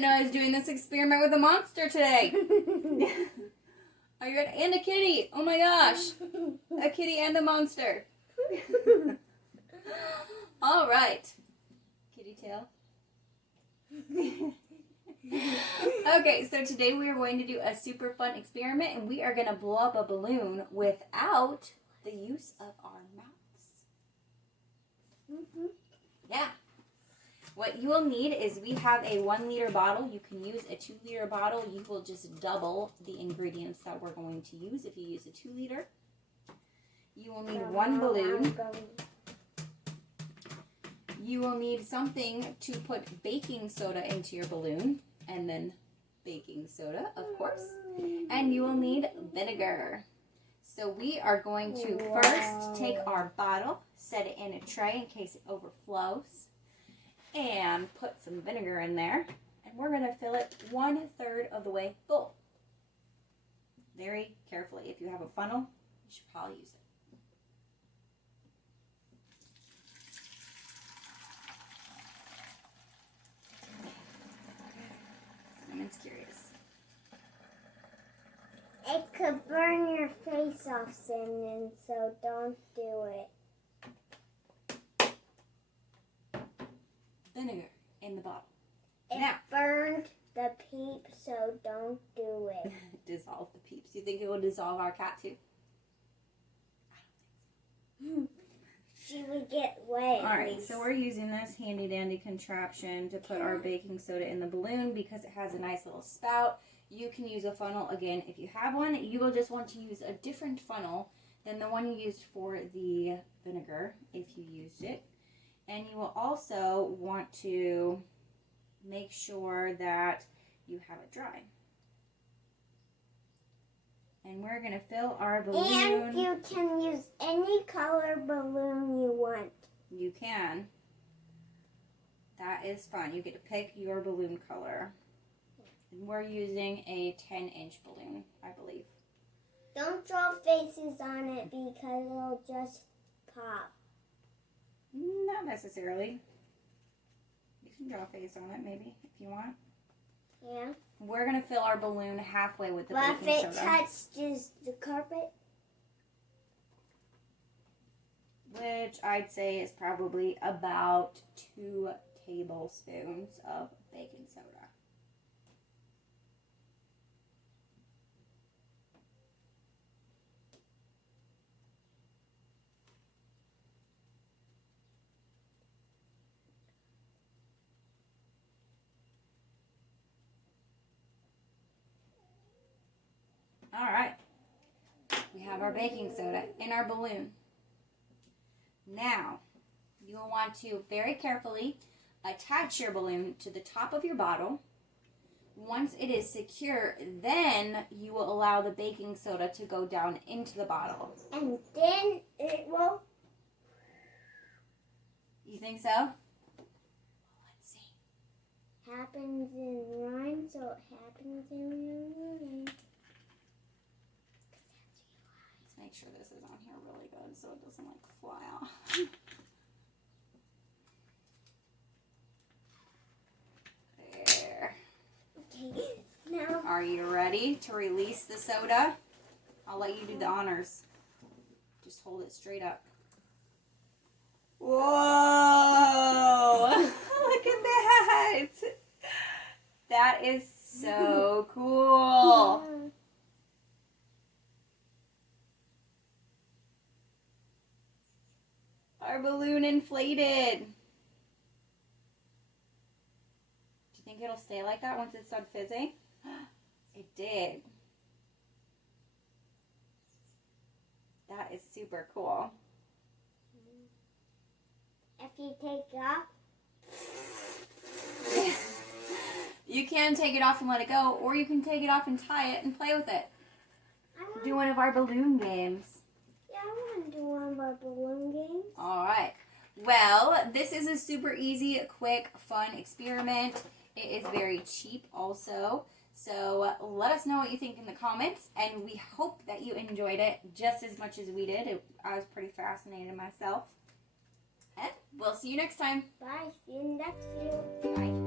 didn't know I was doing this experiment with a monster today. Are you ready? And a kitty. Oh my gosh. A kitty and a monster. All right. Kitty tail. Okay, so today we are going to do a super fun experiment, and we are going to blow up a balloon without the use of our mouths. Yeah. What you will need is we have a 1 liter bottle. You can use a 2 liter bottle. You will just double the ingredients that we're going to use if you use a 2 liter. You will need 1 balloon. You will need something to put baking soda into your balloon, and then baking soda, of course. And you will need vinegar. So we are going to first take our bottle, set it in a tray in case it overflows, and put some vinegar in there. And we're going to fill it 1/3 of the way full. Very carefully. If you have a funnel, you should probably use it. Someone's curious. It could burn your face off, Cinnamon, so don't do it. Vinegar in the bottle. It Now. burned the peep, so don't do it. Dissolve the peeps. You think it will dissolve our cat too? She would get wet. Alright, so we're using this handy dandy contraption to put our baking soda in the balloon because it has a nice little spout. You can use a funnel. Again, if you have one, you will just want to use a different funnel than the one you used for the vinegar if you used it. And you will also want to make sure that you have it dry. And we're going to fill our balloon. And you can use any color balloon you want. You can. That is fun. You get to pick your balloon color. And we're using a 10-inch balloon, I believe. Don't draw faces on it because it'll just pop. Not necessarily. You can draw a face on it, maybe, if you want. Yeah. We're going to fill our balloon halfway with the But if baking it soda. touches the carpet? Which I'd say is probably about 2 tablespoons of baking soda. All right, we have our baking soda in our balloon. Now, you will want to very carefully attach your balloon to the top of your bottle. Once it is secure, then you will allow the baking soda to go down into the bottle. And then it will... You think so? Let's see. Happens in rhyme, so it happens in rhyme. Let's make sure this is on here really good so it doesn't like fly off. There. Okay, now... Are you ready to release the soda? I'll let you do the honors. Just hold it straight up. Whoa! Look at that! That is so cool. Our balloon inflated. Do you think it'll stay like that once it's done fizzing? It did. That is super cool. If you take it off... You can take it off and let it go, or you can take it off and tie it and play with it. Do one of our balloon games. Yeah, I want to do one of our balloon games. All right. Well, this is a super easy, quick, fun experiment. It is very cheap also. So let us know what you think in the comments, and we hope that you enjoyed it just as much as we did. I was pretty fascinated myself. And we'll see you next time. Bye. See you in the next video. Bye.